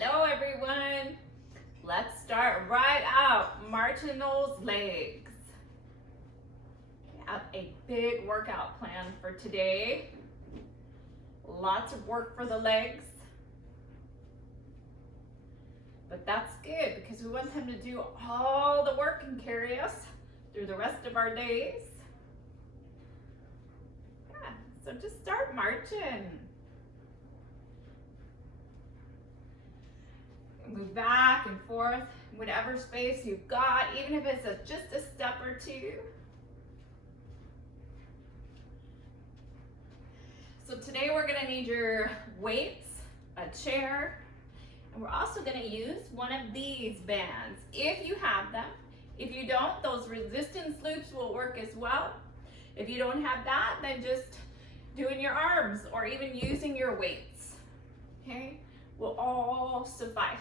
Hello everyone. Let's start right out marching those legs. We have a big workout plan for today. Lots of work for the legs. But that's good because we want them to do all the work and carry us through the rest of our days. Yeah, so just start marching. Move back and forth, whatever space you've got, even if it's just a step or two. So today we're gonna need your weights, a chair, and we're also gonna use one of these bands, if you have them. If you don't, those resistance loops will work as well. If you don't have that, then just doing your arms or even using your weights, okay, will all suffice.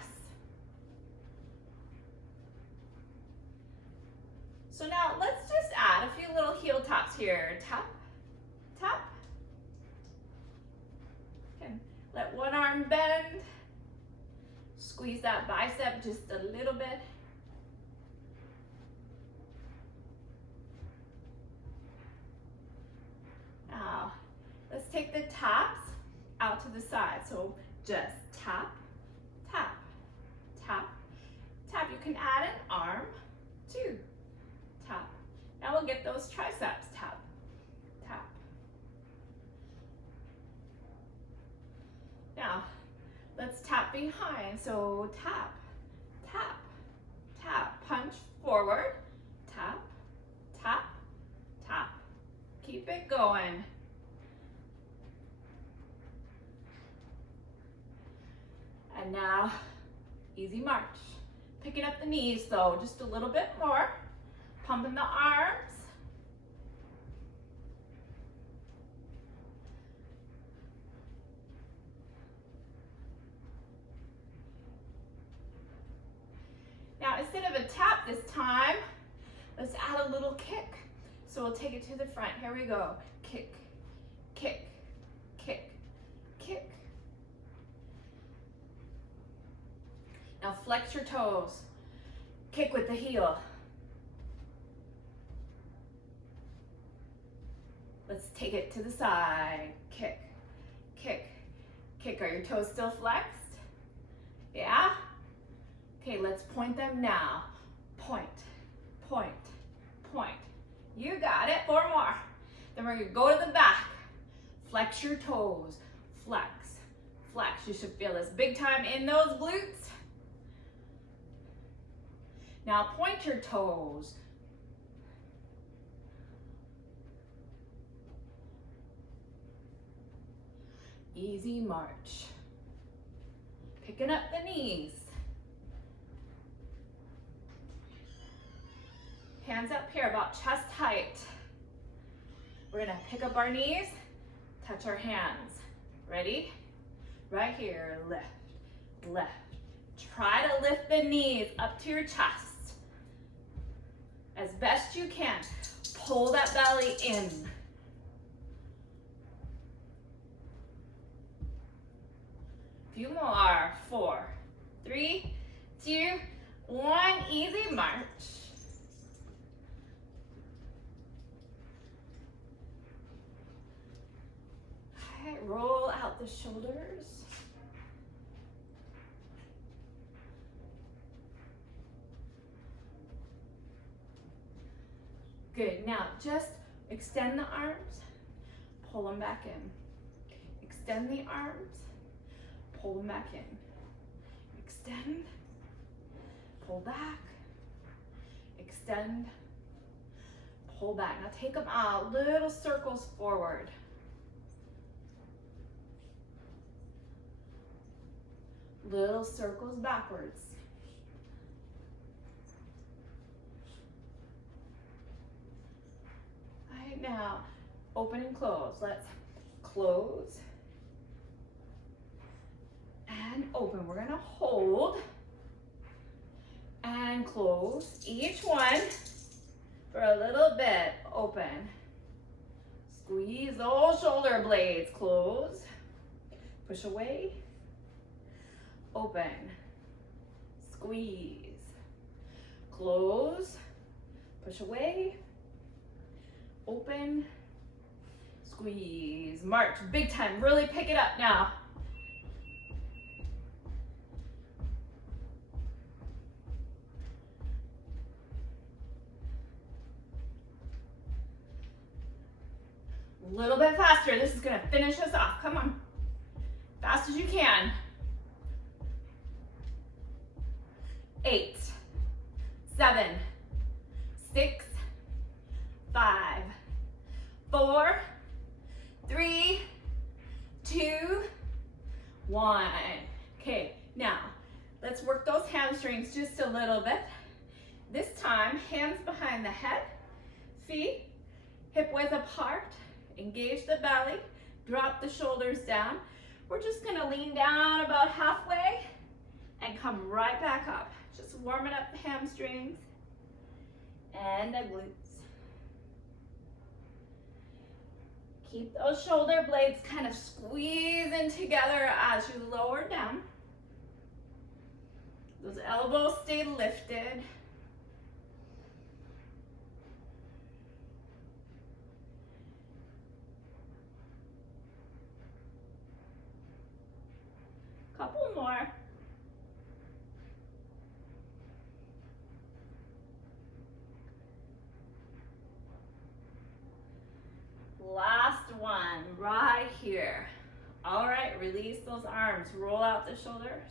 So now let's just add a few little heel taps here. Tap, tap. Okay. Let one arm bend. Squeeze that bicep just a little bit. Now, let's take the taps out to the side. So just tap, tap, tap, tap. You can add an arm too. Tap. Now we'll get those triceps. Tap, tap. Now, let's tap behind. So tap, tap, tap. Punch forward. Tap, tap, tap. Keep it going. And now, easy march. Picking up the knees though, just a little bit more. Pumping the arms. Now, instead of a tap this time, let's add a little kick. So we'll take it to the front. Here we go. Kick, kick, kick, kick. Now flex your toes. Kick with the heel. Let's take it to the side. Kick, kick, kick. Are your toes still flexed? Yeah? Okay, let's point them now. Point, point, point. You got it. 4 more. Then we're gonna go to the back. Flex your toes. Flex, flex. You should feel this big time in those glutes. Now point your toes. Easy march. Picking up the knees. Hands up here, about chest height. We're gonna pick up our knees, touch our hands. Ready? Right here, lift, lift. Try to lift the knees up to your chest. As best you can. Pull that belly in. Few more. 4, 3, 2, 1. Easy march. Okay, roll out the shoulders. Good. Now just extend the arms, pull them back in. Extend the arms. Pull them back in. Extend, pull back, extend, pull back. Now take them out, little circles forward. Little circles backwards. All right, now open and close. Let's close and open. We're gonna hold and close each one for a little bit. Open. Squeeze those shoulder blades. Close. Push away. open, squeeze, close, push away, open, squeeze, march, big time, really pick it up now. A little bit faster, this is gonna finish us off, come on. Fast as you can. 8, 7, 6, 5, 4, 3, 2, 1. Okay, now let's work those hamstrings just a little bit. This time, hands behind the head, feet hip width apart, engage the belly, drop the shoulders down. We're just gonna lean down about halfway and come right back up. Just warming up the hamstrings and the glutes. Keep those shoulder blades kind of squeezing together as you lower down. Those elbows stay lifted. Couple more. Last one, right here. All right, release those arms, roll out the shoulders.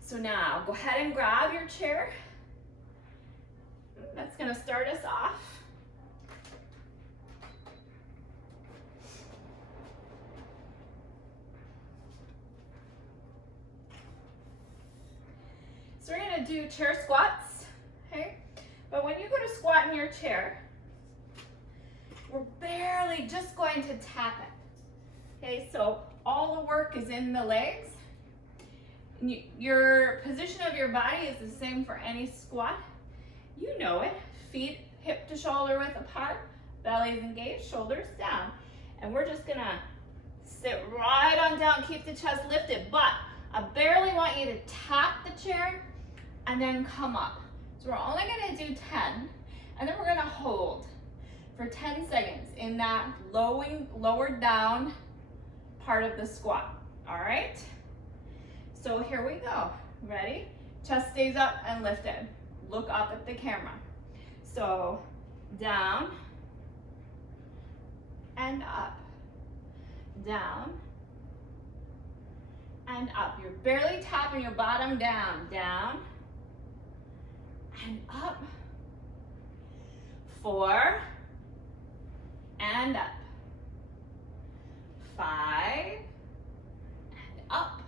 So now, go ahead and grab your chair. That's gonna start us off. So we're gonna do chair squats, okay? But when you go to squat in your chair, we're barely just going to tap it, okay? So all the work is in the legs. Your position of your body is the same for any squat. You know it, feet hip to shoulder width apart, belly is engaged, shoulders down. And we're just gonna sit right on down, keep the chest lifted, but I barely want you to tap the chair and then come up. So we're only gonna do 10, and then we're gonna hold for 10 seconds in that lowered down part of the squat, all right? So here we go, ready? Chest stays up and lifted. Look up at the camera. So down and up, down and up. You're barely tapping your bottom down, down and up. 4 and up. 5 and up.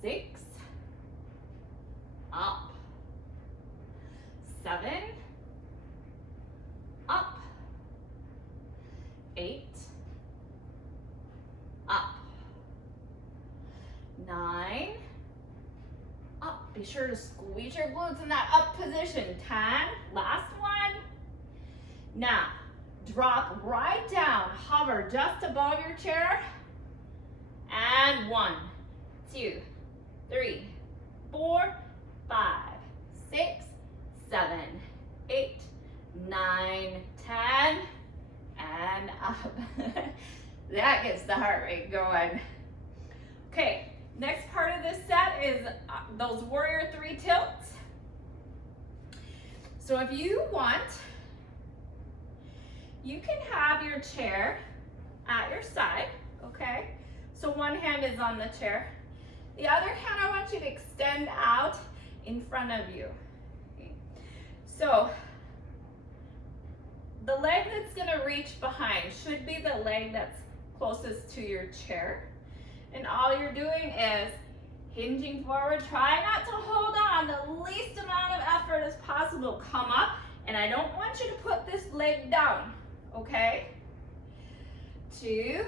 6 up. 7 up. 8 up. 9 up. Be sure to squeeze your glutes in that up position. 10, last one. Now, drop right down, hover just above your chair. And 1, 2, 3, 4, 5, 6, 7, 8, 9, 10, and up. That gets the heart rate going. Okay, next part of this set is those warrior 3 tilts. So if you want, you can have your chair at your side, okay? So one hand is on the chair. The other hand, I want you to extend out in front of you. Okay. So the leg that's gonna reach behind should be the leg that's closest to your chair. And all you're doing is hinging forward. Try not to hold on, the least amount of effort as possible. Come up, and I don't want you to put this leg down, okay? 2,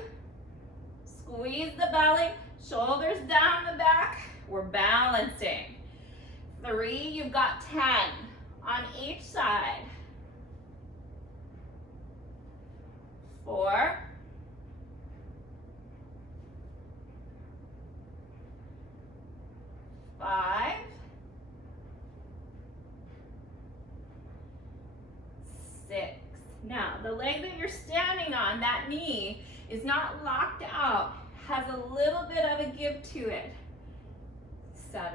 squeeze the belly, shoulders down the back. We're balancing. 3, you've got 10 on each side. 4, 5, 6. Now, the leg that you're standing on, that knee, is not locked out, has a little bit of a give to it. 7,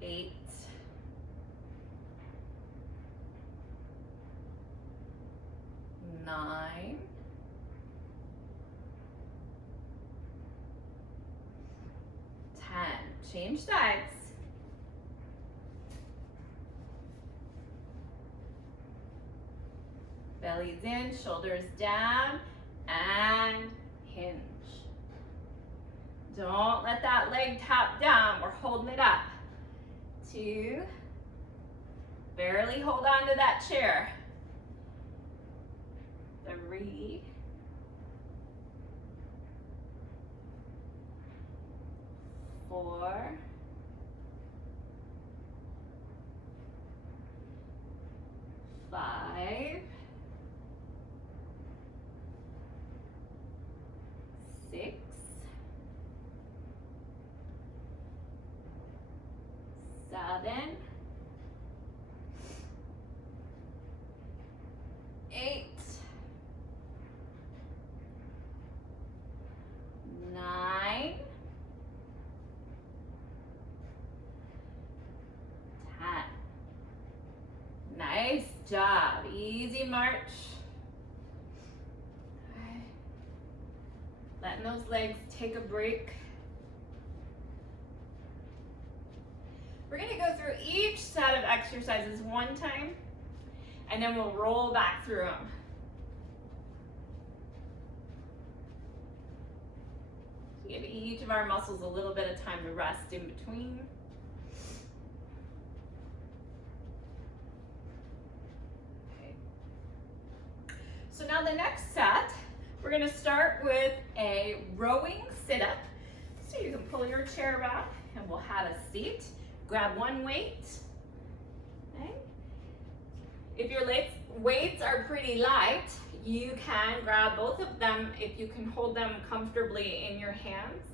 8, 9, 10. Change sides. Belly's in, shoulders down, and hinge. Don't let that leg tap down. We're holding it up. 2. Barely hold on to that chair. 3. 4. 5. 6. 7. 8. 9. 10. Nice job. Easy march. Letting those legs take a break. We're going to go through each set of exercises one time, and then we'll roll back through them. So give each of our muscles a little bit of time to rest in between. Okay. So now the next set, we're going to start with a rowing sit-up. So you can pull your chair back and we'll have a seat. Grab one weight. Okay. If your weights are pretty light, you can grab both of them if you can hold them comfortably in your hands,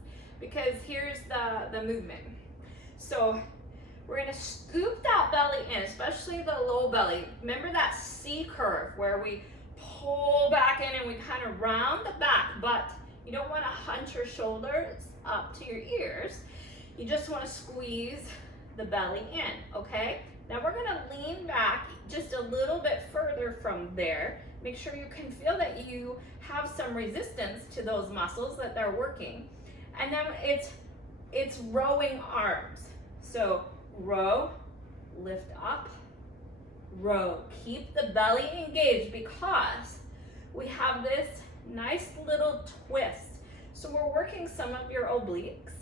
because here's the movement. So we're going to scoop that belly in, especially the low belly. Remember that C curve where we pull back in and we kind of round the back, but you don't want to hunch your shoulders up to your ears. You just want to squeeze the belly in, okay? Now we're going to lean back just a little bit further from there. Make sure you can feel that you have some resistance to those muscles, that they're working. And then it's rowing arms. So row, lift up, row. Keep the belly engaged because we have this nice little twist. So we're working some of your obliques.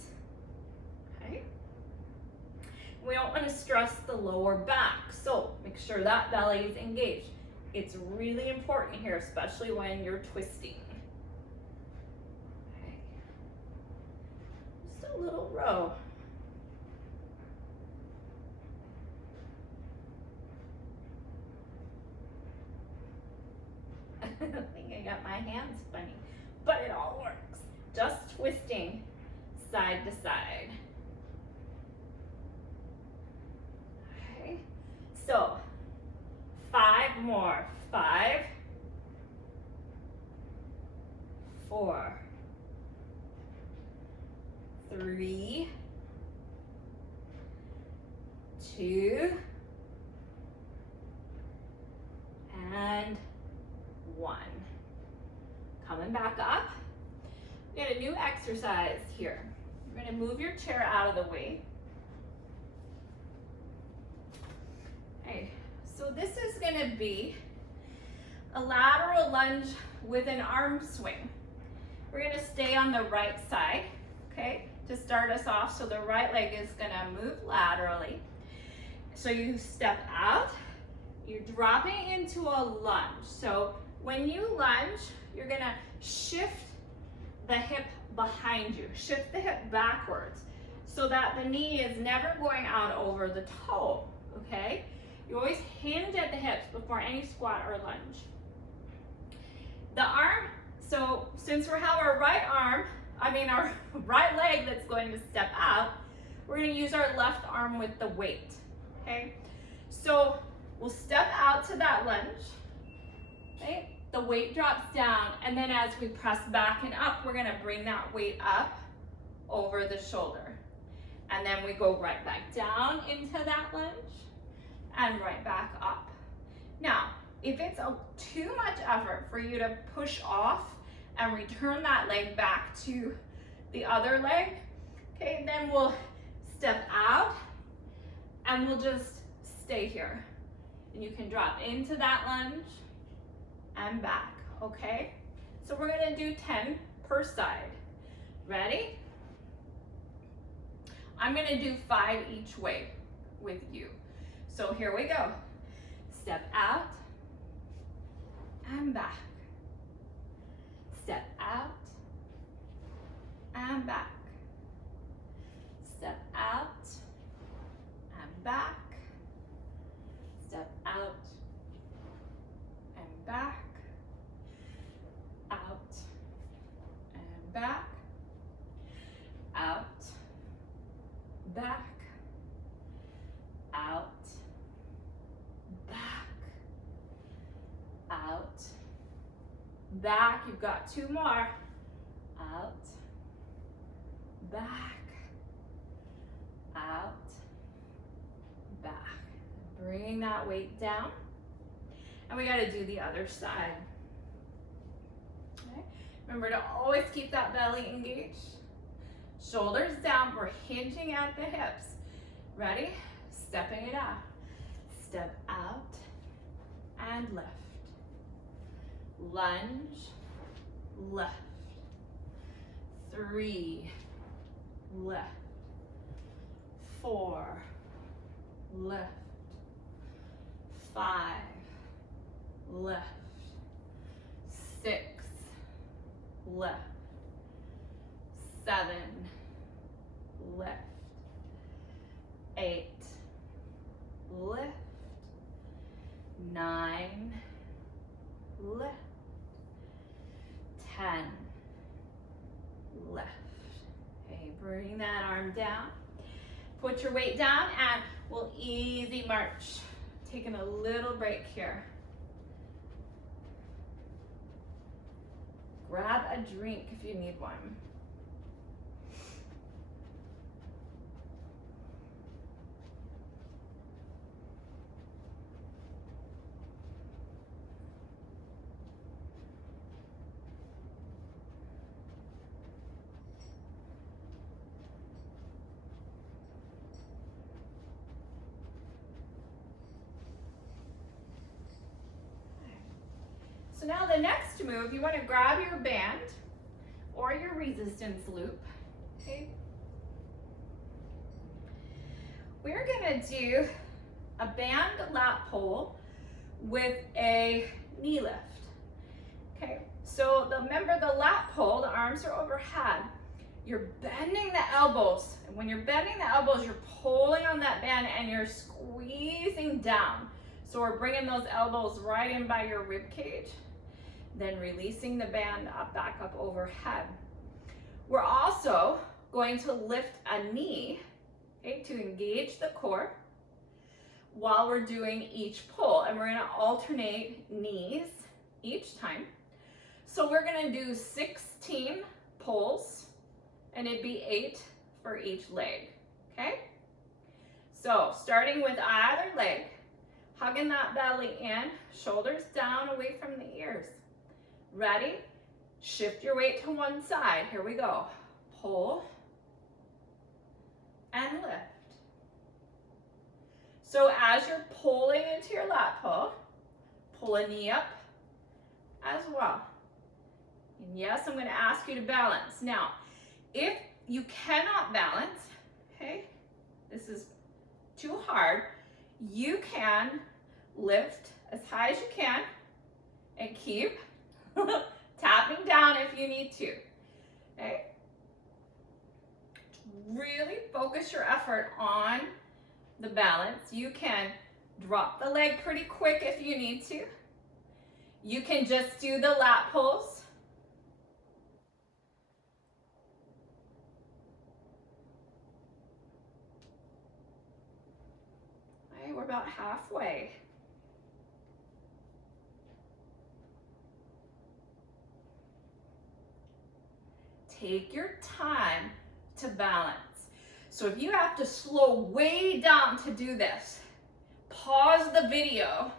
Okay? We don't want to stress the lower back. So make sure that belly is engaged. It's really important here, especially when you're twisting. Okay. Just a little row. I think I got my hands funny, but it all works. Just twisting side to side. Okay, so 5 more. 5, 4, 3, 2, and 1. Coming back up. We got a new exercise here. You're going to move your chair out of the way. Okay, so this is going to be a lateral lunge with an arm swing. We're going to stay on the right side, okay, to start us off. So the right leg is going to move laterally. So you step out, you're dropping into a lunge. So when you lunge, you're going to shift the hip behind you. Shift the hip backwards so that the knee is never going out over the toe, okay? You always hinge at the hips before any squat or lunge. The arm, so since we have our our right leg that's going to step out, we're going to use our left arm with the weight, okay? So we'll step out to that lunge, okay? The weight drops down, and then as we press back and up, we're going to bring that weight up over the shoulder. And then we go right back down into that lunge and right back up. Now, if it's too much effort for you to push off and return that leg back to the other leg, okay, then we'll step out and we'll just stay here. And you can drop into that lunge and back, okay? So we're gonna do 10 per side. Ready? I'm gonna do 5 each way with you. So here we go. Step out and back. Step out and back. Step out and back. Step out and back. Out and back. Out, back, out, back, out, back. You've got 2 more. Out, back, out, back. Bring that weight down. And we got to do the other side. Okay. Remember to always keep that belly engaged. Shoulders down, we're hinging at the hips. Ready? Stepping it out. Step out and lift. Lunge, lift. 3, lift. 4, lift. 5, lift. 6, lift. 7, lift. 8, lift. 9, lift. 10, lift. Okay, bring that arm down. Put your weight down and we'll easy march. Taking a little break here. Grab a drink if you need one. So now the next move, you want to grab your band or your resistance loop, okay? We're gonna do a band lat pull with a knee lift, okay? So remember the lat pull, the arms are overhead. You're bending the elbows, and when you're bending the elbows, you're pulling on that band and you're squeezing down. So we're bringing those elbows right in by your rib cage, then releasing the band up, back up overhead. We're also going to lift a knee, okay, to engage the core while we're doing each pull, and we're gonna alternate knees each time. So we're gonna do 16 pulls, and it'd be 8 for each leg, okay? So starting with either leg, hugging that belly in, shoulders down away from the ears. Ready? Shift your weight to one side. Here we go. Pull and lift. So as you're pulling into your lat pull, pull a knee up as well. And yes, I'm going to ask you to balance. Now, if you cannot balance, okay, this is too hard, you can lift as high as you can and keep tapping down if you need to, okay? Really focus your effort on the balance. You can drop the leg pretty quick if you need to. You can just do the lat pulls, we're about halfway. Take your time to balance. So if you have to slow way down to do this, pause the video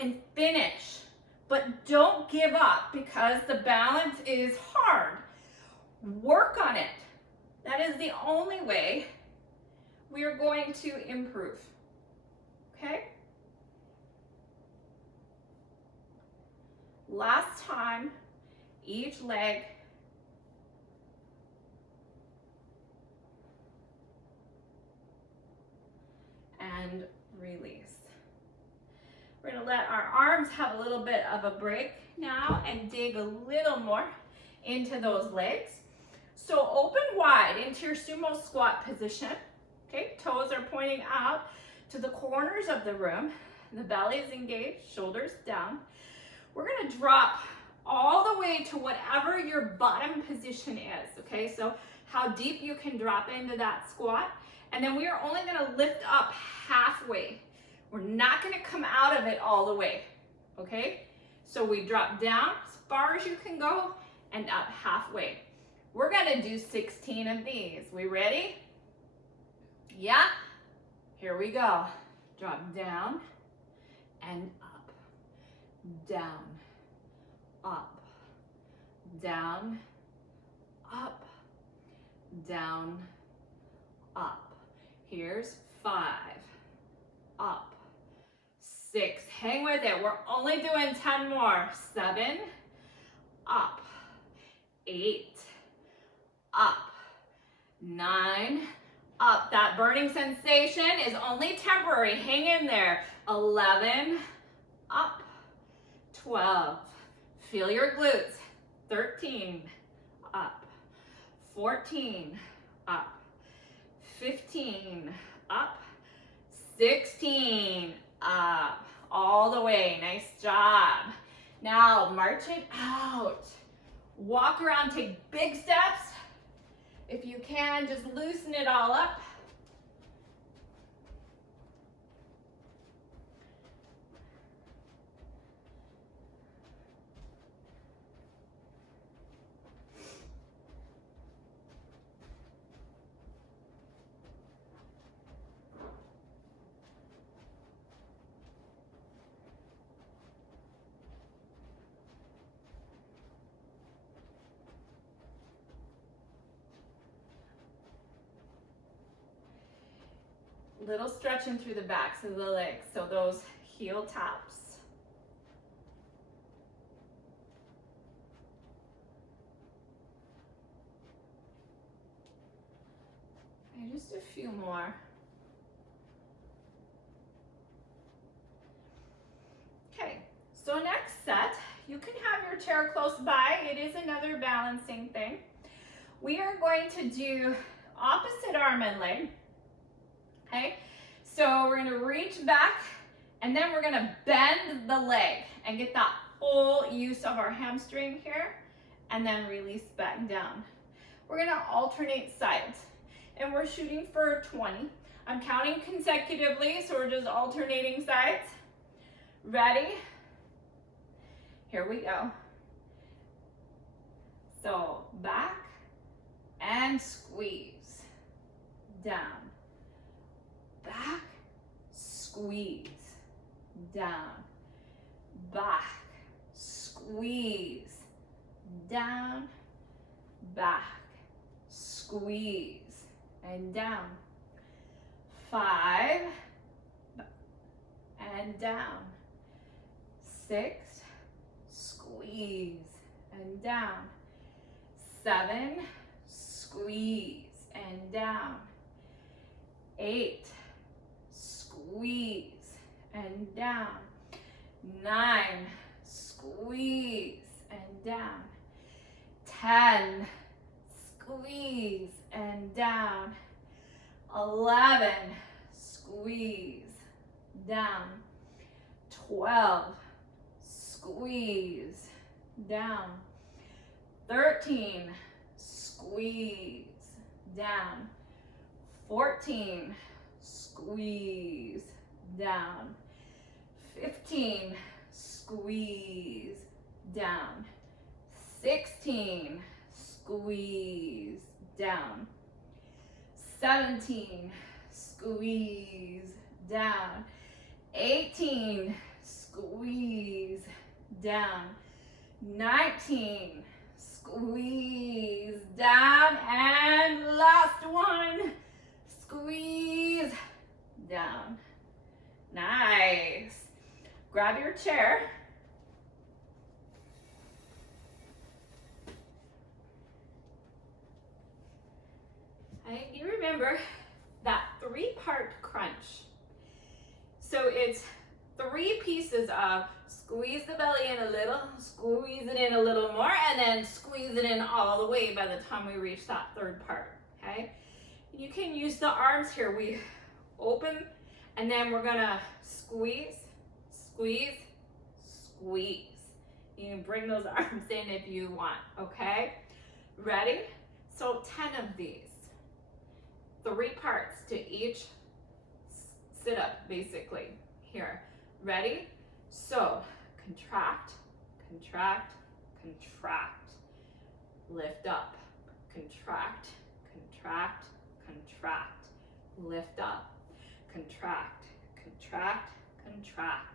and finish. But don't give up because the balance is hard. Work on it. That is the only way we are going to improve. Okay? Last time, each leg. And release. We're going to let our arms have a little bit of a break now and dig a little more into those legs. So open wide into your sumo squat position. Okay, toes are pointing out to the corners of the room. The belly is engaged, shoulders down. We're going to drop all the way to whatever your bottom position is. Okay, so how deep you can drop into that squat. And then we are only going to lift up halfway. We're not going to come out of it all the way. Okay, so we drop down as far as you can go and up halfway. We're going to do 16 of these. We ready? Yeah. Here we go. Drop down and up, down, up, down, up, down, up. Here's 5, up, 6, hang with it. We're only doing 10 more. 7, up, 8, up, 9, up. That burning sensation is only temporary. Hang in there. 11, up, 12, feel your glutes. 13, up, 14, up, 15, up, 16, up, all the way. Nice job. Now march it out. Walk around, take big steps. If you can, just loosen it all up. Little stretching through the backs of the legs, so those heel taps. And just a few more. Okay, so next set, you can have your chair close by. It is another balancing thing. We are going to do opposite arm and leg. Okay, so we're gonna reach back and then we're gonna bend the leg and get that full use of our hamstring here and then release back down. We're gonna alternate sides and we're shooting for 20. I'm counting consecutively, so we're just alternating sides. Ready? Here we go. So back and squeeze, down. Back, squeeze, down, back, squeeze, down, back, squeeze, and down. 5, and down. 6, squeeze, and down. 7, squeeze, and down. 8, squeeze and down. 9, squeeze and down. 10, squeeze and down. 11, squeeze down. 12, squeeze down. 13, squeeze down. 14, squeeze down. 15, squeeze, down. 16, squeeze, down. 17, squeeze, down. 18, squeeze, down. 19, squeeze, down. And last one, squeeze, down. Nice. Grab your chair. You remember that 3-part crunch. So it's 3 pieces of squeeze the belly in a little, squeeze it in a little more, and then squeeze it in all the way by the time we reach that 3rd part, okay? You can use the arms here. We open, and then we're gonna squeeze, squeeze, squeeze. You can bring those arms in if you want, okay? Ready? So 10 of these. 3 parts to each sit up, basically. Here, ready? So, contract, contract, contract. Lift up, contract, contract, contract. Lift up, contract, contract, contract.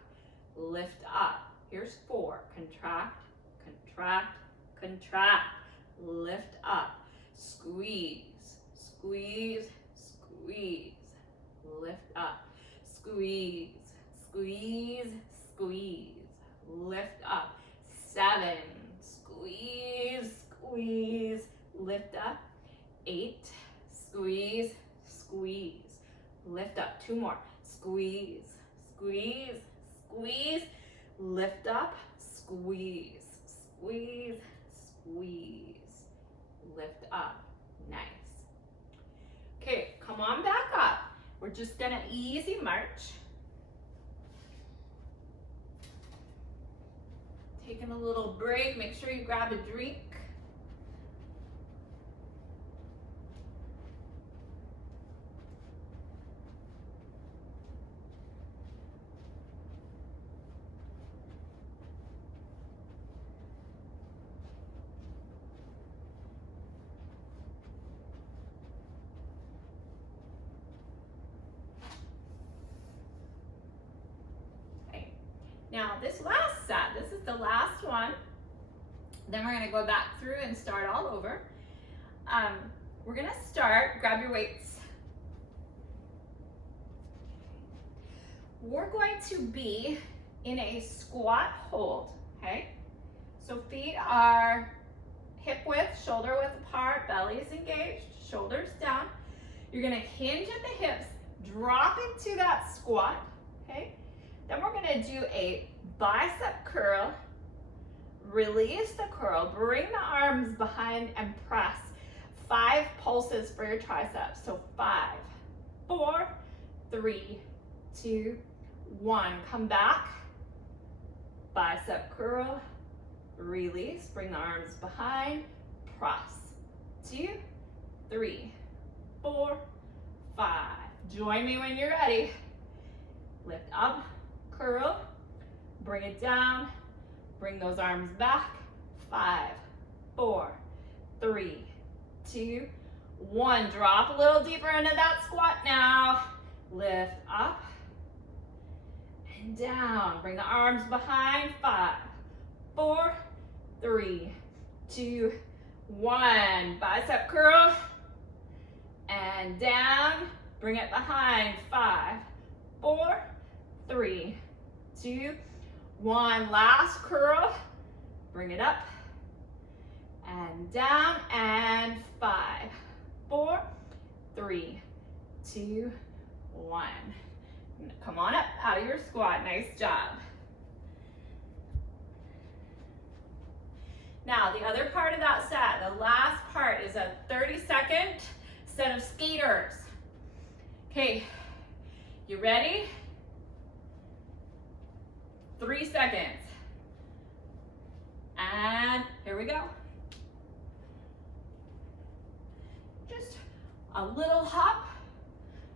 Lift up. Here's 4, contract, contract, contract. Lift up, squeeze, squeeze, squeeze, lift up, squeeze, squeeze, squeeze, lift up, 7, squeeze, squeeze, lift up, 8, squeeze, squeeze, lift up, 2 more, squeeze, squeeze, squeeze, lift up, squeeze, squeeze, squeeze, lift up, nice. Okay, come on back up. We're just gonna easy march. Taking a little break, make sure you grab a drink. Now this last set, this is the last one. Then we're gonna go back through and start all over. We're gonna start, grab your weights. We're going to be in a squat hold, okay? So feet are hip width, shoulder width apart, belly is engaged, shoulders down. You're gonna hinge at the hips, drop into that squat, okay? Then we're gonna do a bicep curl, release the curl, bring the arms behind and press. 5 pulses for your triceps. So 5, 4, 3, 2, 1. Come back, bicep curl, release, bring the arms behind, press. 2, 3, 4, 5. Join me when you're ready. Lift up, curl, bring it down, bring those arms back. 5, 4, 3, 2, 1. Drop a little deeper into that squat now. Lift up and down. Bring the arms behind. 5, 4, 3, 2, 1. Bicep curl and down. Bring it behind. 5, 4, 3, 2, 1. Last curl. Bring it up and down, and 5, 4, 3, 2, 1. Come on up out of your squat. Nice job. Now the other part of that set, the last part, is a 30-second set of skaters. Okay, you ready? 3 seconds. And here we go. A little hop,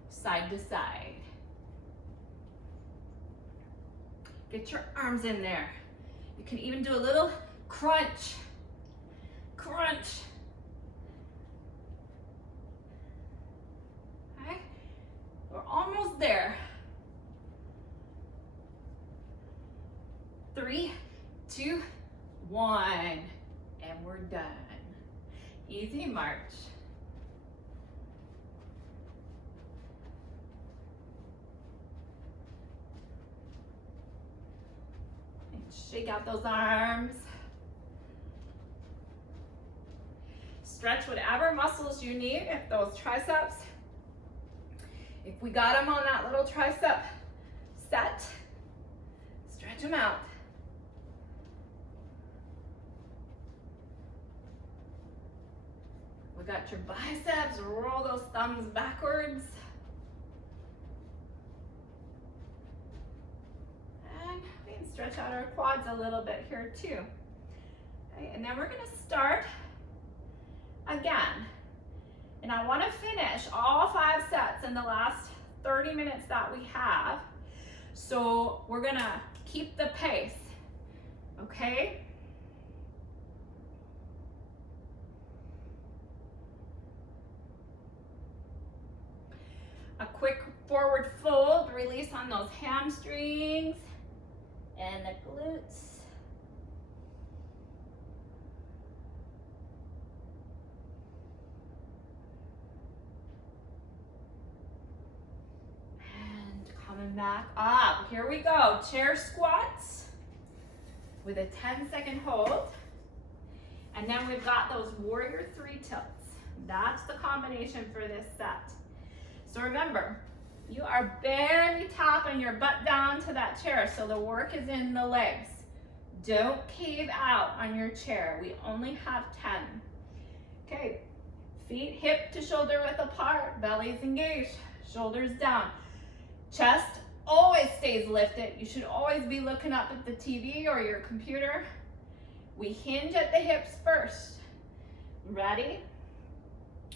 side to side. Get your arms in there. You can even do a little crunch. Crunch. Okay, we're almost there. 3, 2, 1, and we're done. Easy march. And shake out those arms. Stretch whatever muscles you need. If those triceps, if we got them on that little tricep set, stretch them out. We got your biceps, roll those thumbs backwards. And we can stretch out our quads a little bit here too. Okay, and then we're gonna start again. And I wanna finish all 5 sets in the last 30 minutes that we have. So we're gonna keep the pace, okay? A quick forward fold, release on those hamstrings and the glutes. And coming back up. Here we go. Chair squats with a 10-second hold. And then we've got those warrior 3 tilts. That's the combination for this set. So remember, you are barely tapping your butt down to that chair, so the work is in the legs. Don't cave out on your chair. We only have 10. Okay, feet hip to shoulder width apart, belly's engaged, shoulders down. Chest always stays lifted. You should always be looking up at the TV or your computer. We hinge at the hips first. Ready?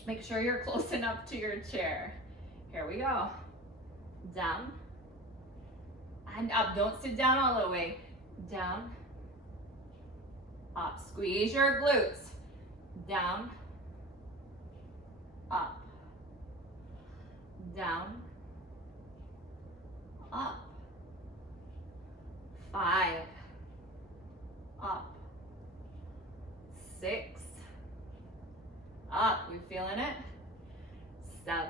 Make sure you're close enough to your chair. Here we go. Down and up. Don't sit down all the way. Down, up. Squeeze your glutes. Down, up. Down, up. 5, up. 6, up. We feeling it? 7,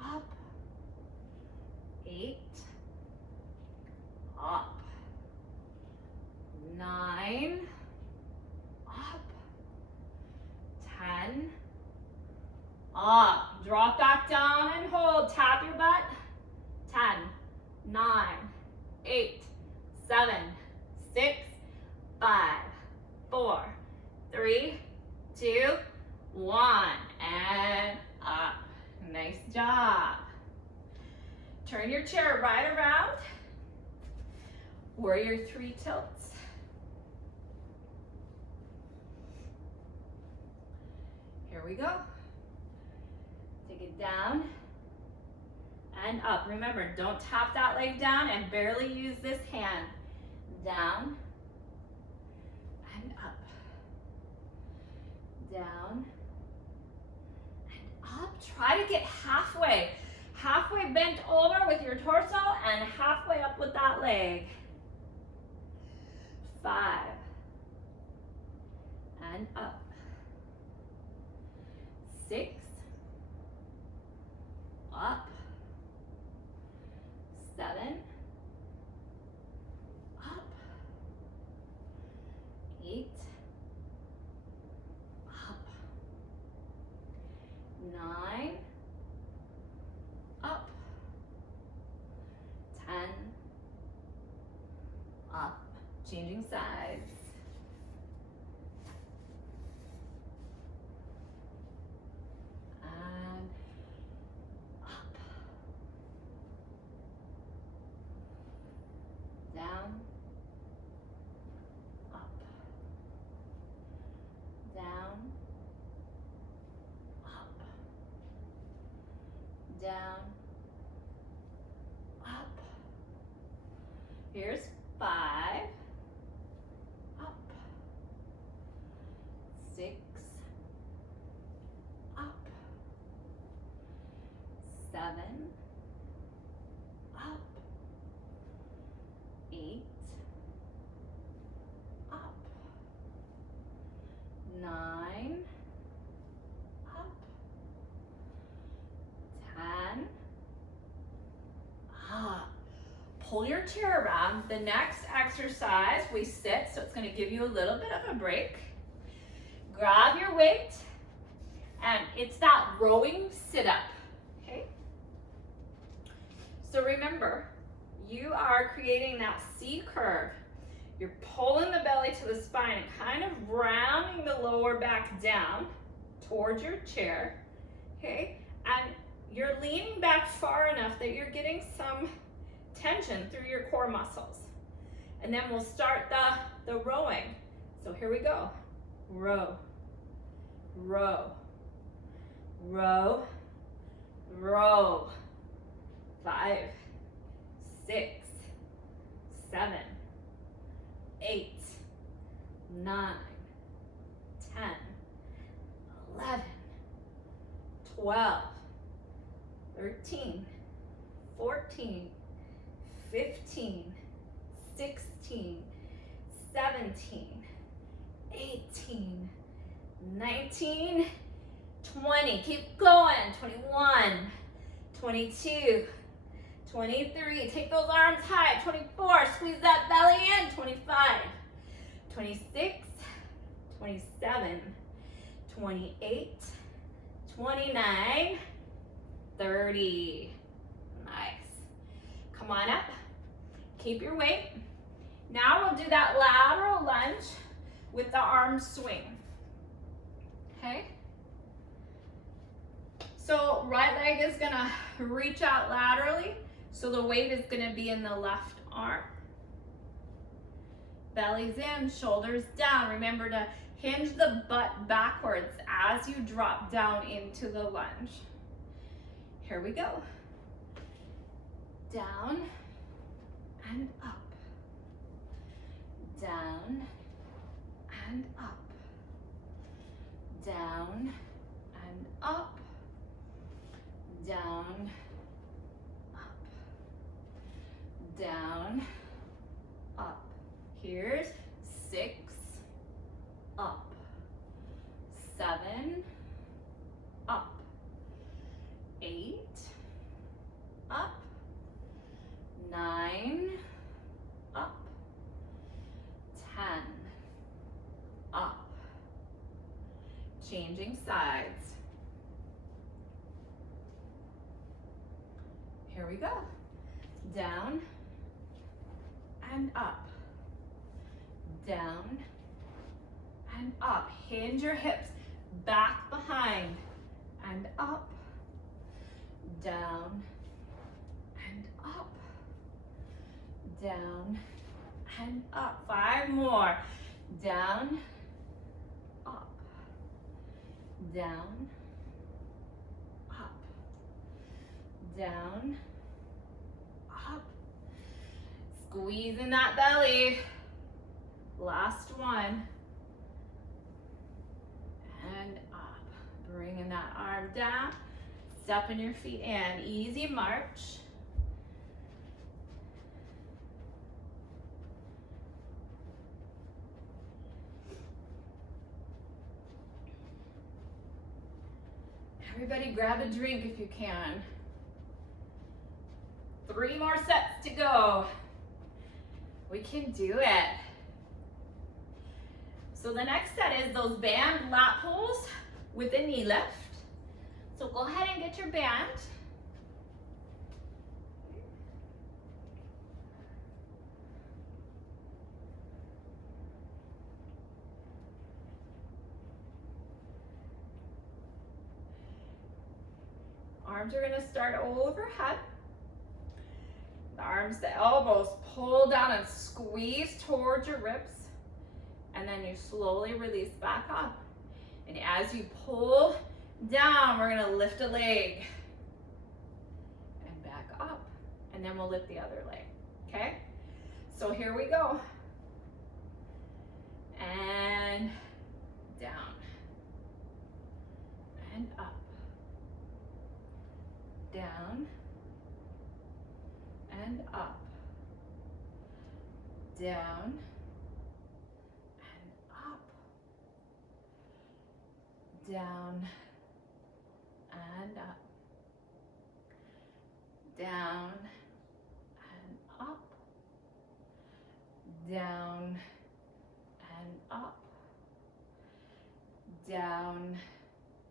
up. 8, up. 9, up. 10, up. Drop back down and hold. Tap your butt. 10, 9, 8, 7, 6, 5, 4, 3, 2, 1, and up. Nice job. Turn your chair right around. Warrior 3 tilts. Here we go. Take it down and up. Remember, don't tap that leg down and barely use this hand. Down and up. Down and up. Try to get halfway. Halfway bent over with your torso and halfway up with that leg. 5 and up. 6, up. 7, up. 8, up. 9, up. 10, up. Changing sides. And up. Down. Up. Down. Up. Down. Up. Here's 5. Up. 6. Up. 7. Up. 8. Up. 9. Up. 10. Up. Pull your chair around. The next exercise, we sit, so it's going to give you a little bit of a break. Grab your weight, and it's that rowing sit-up, okay? So remember, you are creating that C curve. You're pulling the belly to the spine and kind of rounding the lower back down towards your chair, okay? And you're leaning back far enough that you're getting some tension through your core muscles. And then we'll start the rowing. So here we go. Row, row, row, row. 5, 6, 7, 8, 9, 10, 11, 12, 13, 14, 15, 16, 17, 18, 19, 20. Keep going. 21, 22, 23. Take those arms high. 24. Squeeze that belly in. 25, 26, 27, 28, 29, 30. Nice. Come on up. Keep your weight. Now we'll do that lateral lunge with the arm swing. Okay? So right leg is gonna reach out laterally, so the weight is gonna be in the left arm. Belly's in, shoulders down. Remember to hinge the butt backwards as you drop down into the lunge. Here we go. Down and up. Down and up. Down and up. Down, up. Down, up. Here's 6, up. 7, up. 8, up. 9, up. 10, up. Changing sides. Here we go. Down and up. Down and up. Hinge your hips back behind and up. Down and up. Down and up. 5 more. Down, up. Down, up. Down, up. Squeezing that belly. Last one. And up. Bringing that arm down. Stepping your feet in. Easy march. Everybody grab a drink if you can. 3 more sets to go. We can do it. So the next set is those band lat pulls with a knee lift. So go ahead and get your band. Arms are gonna start overhead. The arms, the elbows, pull down and squeeze towards your ribs. And then you slowly release back up. And as you pull down, we're gonna lift a leg. And back up. And then we'll lift the other leg, okay? So here we go. And down. And up. Down. And up. Down. And up. Down. And up. Down. And up. Down. And up. Down.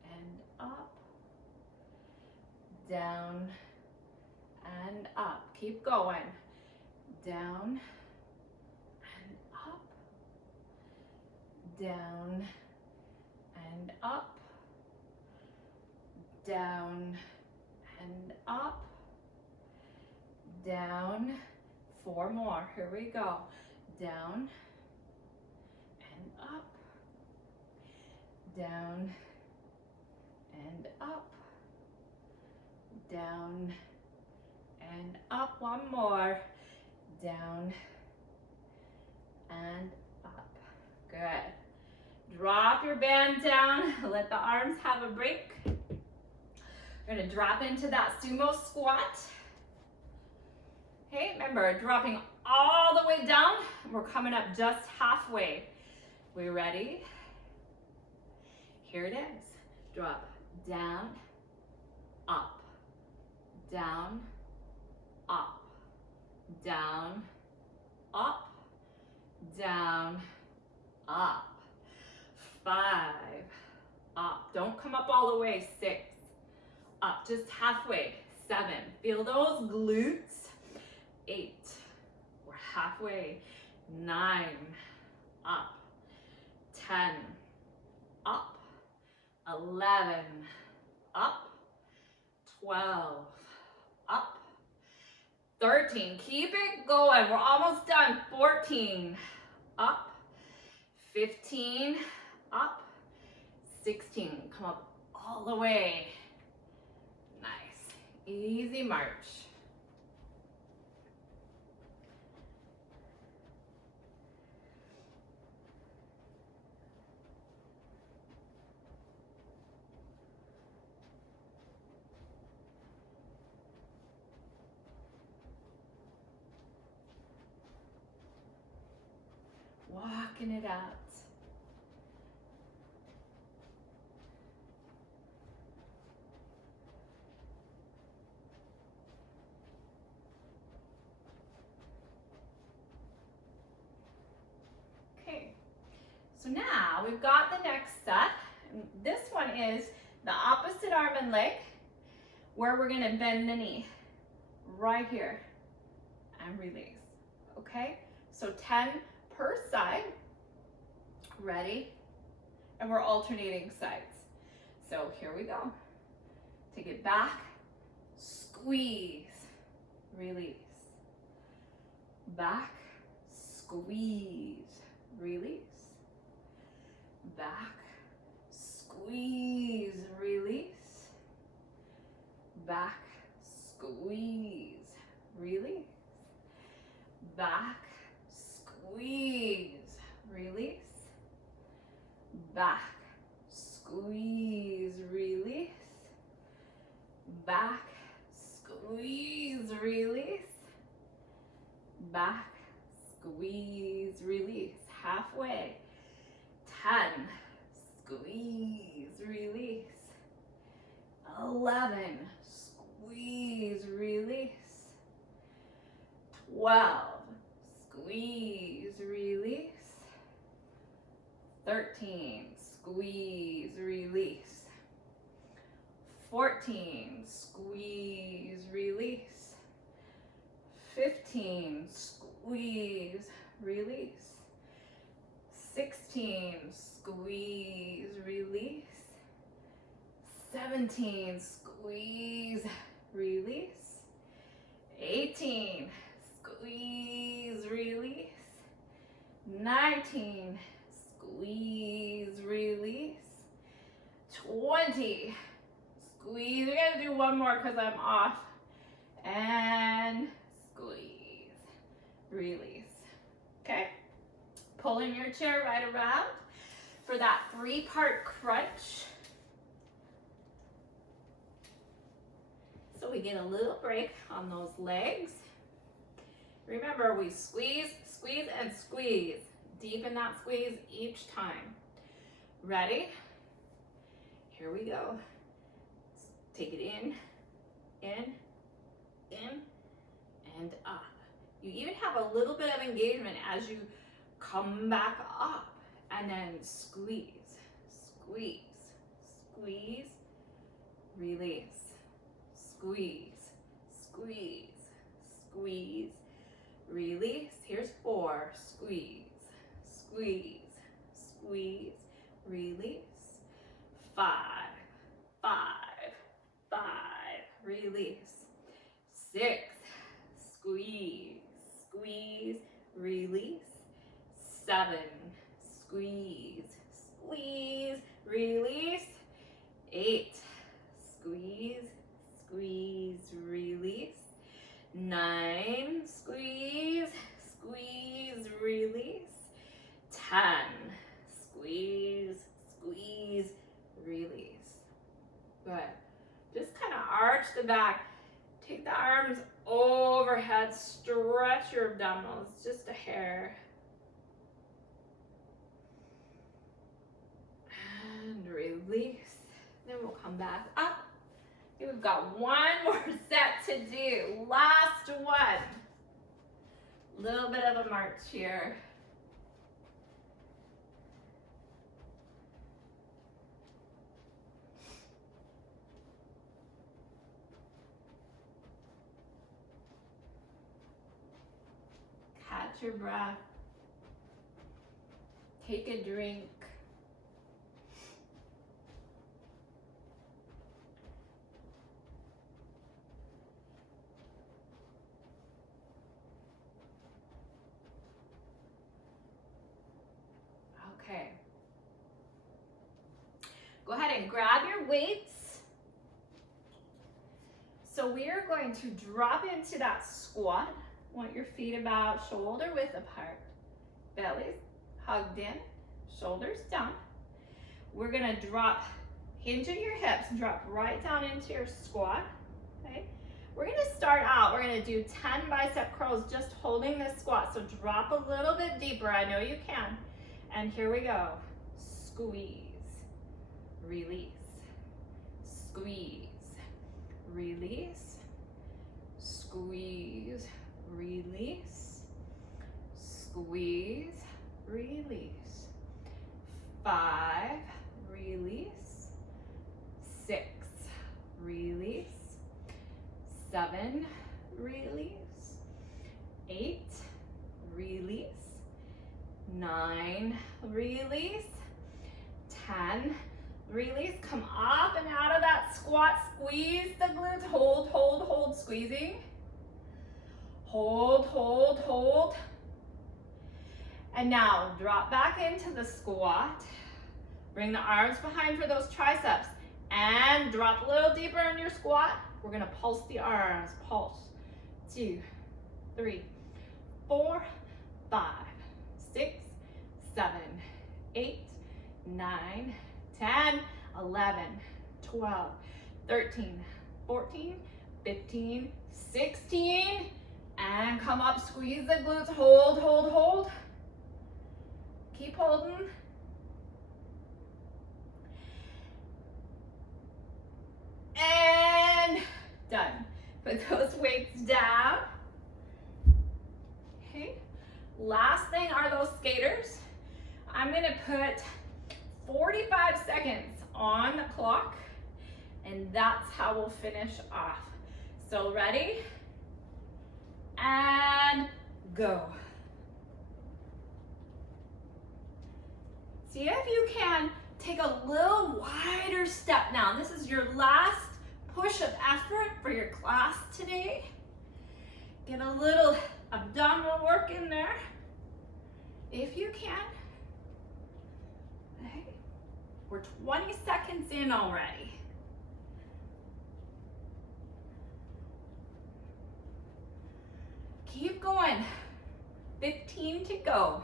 And up. Down. And up. Keep going. Down. And up. Down. And up. Down. And up. Down. 4 more. Here we go. Down. And up. Down. And up. Down. And up. 1 more. Down. And up. Good. Drop your band down. Let the arms have a break. We're gonna drop into that sumo squat. Okay, remember, dropping all the way down. We're coming up just halfway. We ready? Here it is. Drop down, up, down, up, down, up, down, up. 5, up. Don't come up all the way. 6, up, just halfway. 7, feel those glutes. 8, we're halfway. 9, up. 10, up. 11, up. 12, up. 13, keep it going. We're almost done. 14, up. 15, up. 16, come up all the way. Nice, easy march. Walking it out. Okay, so now we've got the next set. This one is the opposite arm and leg, where we're gonna bend the knee right here and release. Okay, so 10 per side. Ready? And we're alternating sides. So here we go. Take it back, squeeze, release. Back, squeeze, release. Back, squeeze, release. Back, squeeze, release. Back, squeeze, release. Back, squeeze, release. Back, squeeze, release. Back, squeeze, release. Halfway. 10, squeeze, release. 11, squeeze, release. 12, squeeze, release. 13, squeeze, release. 14, squeeze, release. 15, squeeze, release. 16, squeeze, release. 17, squeeze, release. 18, squeeze, release. 19, squeeze, release. 20, squeeze. We're gonna do one more because I'm off. And squeeze, release. Okay? Pulling your chair right around for that 3-part crunch. So we get a little break on those legs. Remember, we squeeze, squeeze, and squeeze. Deepen that squeeze each time. Ready? Here we go. Take it in, and up. You even have a little bit of engagement as you come back up, and then squeeze, squeeze, squeeze, release, squeeze, squeeze, squeeze, release. Here's 4, squeeze, squeeze, squeeze, release. 5, 5, 5, release. 6, squeeze, squeeze, release. 7, squeeze, squeeze, release. 8, squeeze, squeeze, release. 9, squeeze, squeeze, release. 10, squeeze, squeeze, release. Good. Just kind of arch the back. Take the arms overhead. Stretch your abdominals just a hair. And release. Then we'll come back up. We've got one more set to do. Last one. Little bit of a march here. Catch your breath. Take a drink. Okay. Go ahead and grab your weights. So we are going to drop into that squat. Want your feet about shoulder width apart. Belly hugged in, shoulders down. We're gonna drop, hinge at your hips, drop right down into your squat, okay? We're gonna start out, we're gonna do 10 bicep curls just holding this squat. So drop a little bit deeper, I know you can. And here we go. Squeeze, release, squeeze, release, squeeze, release, squeeze, release. 5, release. 6, release. 7, release. 8, release. 9, release. 10, release. Come up and out of that squat. Squeeze the glutes. Hold, hold, hold. Squeezing. Hold, hold, hold. And now drop back into the squat. Bring the arms behind for those triceps. And drop a little deeper in your squat. We're gonna pulse the arms. Pulse. 2, 3, 4, 5, 6, 7, 8, 9, 10, 11, 12, 13, 14, 15, 16, and come up, squeeze the glutes, hold, hold, hold. Keep holding. And done. Put those weights down. Okay. Last thing are those skaters. I'm gonna put 45 seconds on the clock, and that's how we'll finish off. So ready? And go. See if you can take a little wider step now. This is your last push of effort for your class today. Get a little abdominal work in there, if you can. Okay. We're 20 seconds in already. Keep going. 15. 15 to go.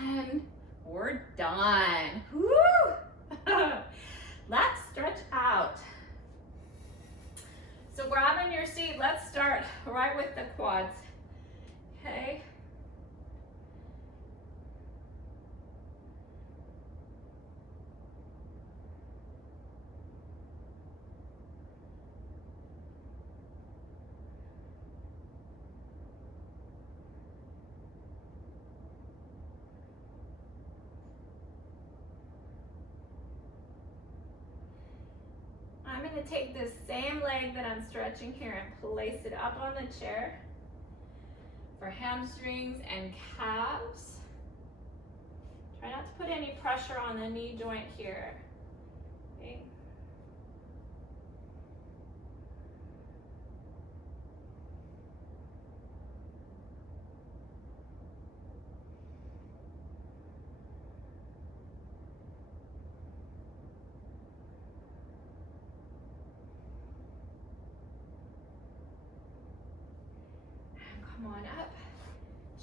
And we're done. Woo! Let's stretch out. So grabbing your seat, let's start right with the quads. Okay. I'm going to take this same leg that I'm stretching here and place it up on the chair for hamstrings and calves. Try not to put any pressure on the knee joint here. Okay. Come on up.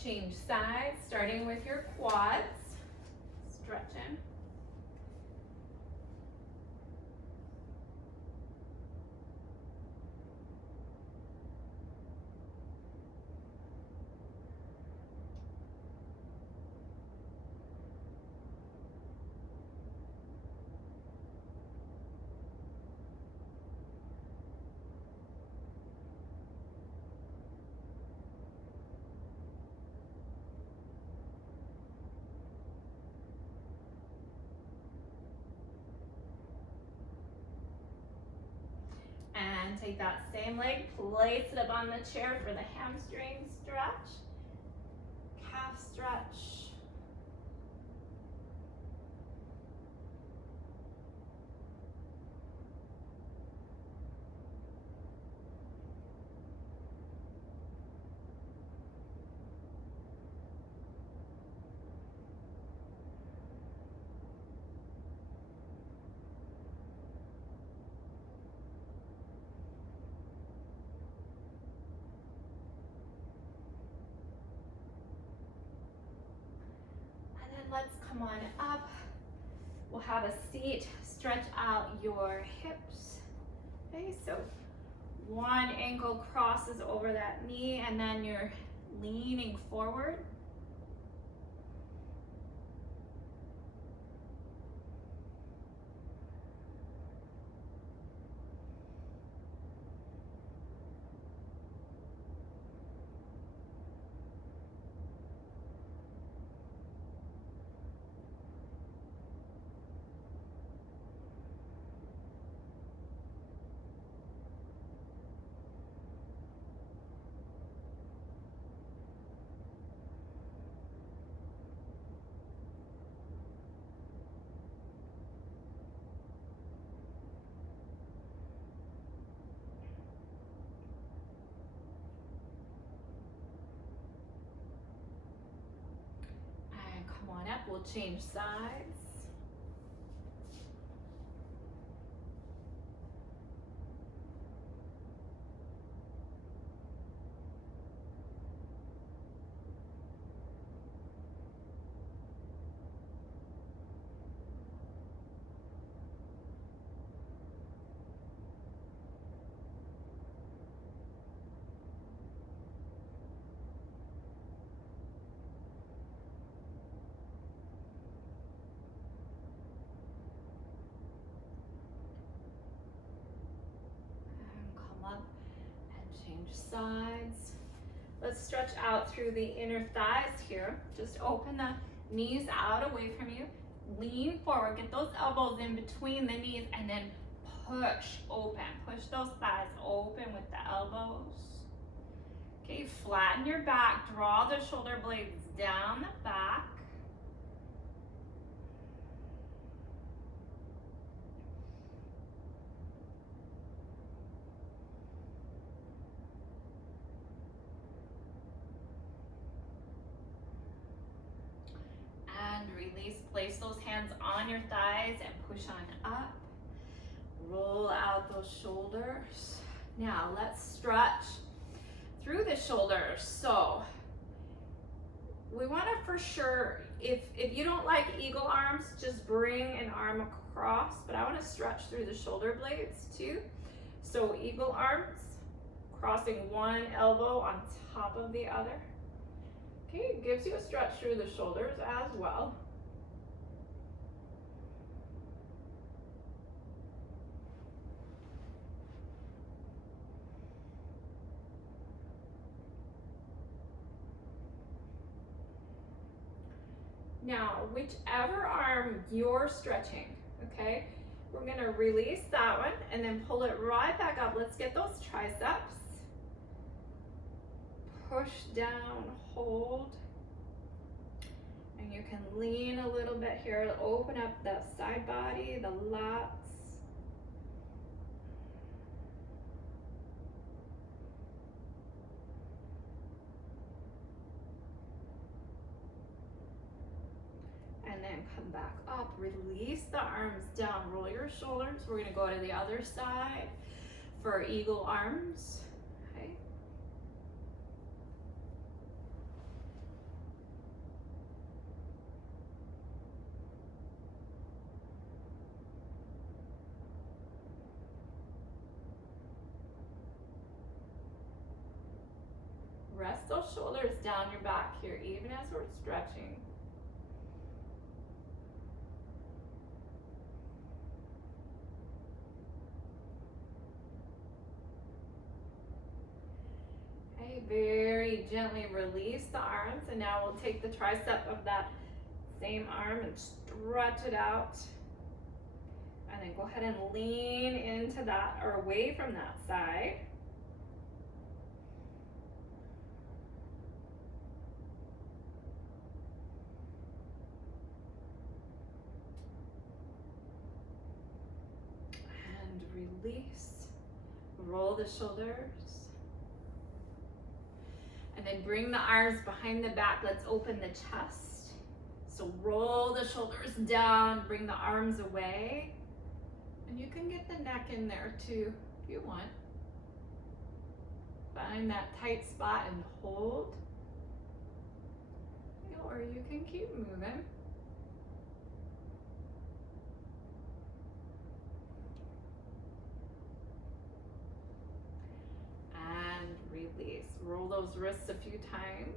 Change sides, starting with your quads. Stretching. And take that same leg, place it up on the chair for the hamstring stretch, calf stretch. Let's come on up. We'll have a seat, stretch out your hips. Okay, so one ankle crosses over that knee and then you're leaning forward. Come on up, we'll change sides. Sides. Let's stretch out through the inner thighs here. Just open the knees out away from you. Lean forward, get those elbows in between the knees and then push open. Push those thighs open with the elbows. Okay, flatten your back, draw the shoulder blades down the back. Release, place those hands on your thighs and push on up. Roll out those shoulders. Now let's stretch through the shoulders. So we want to, for sure, if you don't like eagle arms, just bring an arm across, but I want to stretch through the shoulder blades too. So eagle arms, crossing one elbow on top of the other. Okay, it gives you a stretch through the shoulders as well. Now, whichever arm you're stretching, okay, we're gonna release that one and then pull it right back up. Let's get those triceps. Push down, hold. And you can lean a little bit here, open up the side body, the lats. And then come back up, release the arms down, roll your shoulders. We're gonna go to the other side for eagle arms, okay? Rest those shoulders down your back here, even as we're stretching. Okay, very gently release the arms, and now we'll take the tricep of that same arm and stretch it out. And then go ahead and lean into that or away from that side. And release. Roll the shoulders. And then bring the arms behind the back. Let's open the chest. So roll the shoulders down, bring the arms away. And you can get the neck in there too, if you want. Find that tight spot and hold. Or you can keep moving. And release. Roll those wrists a few times.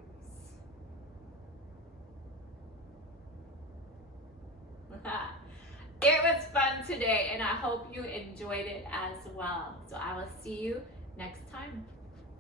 It was fun today, and I hope you enjoyed it as well. So I will see you next time.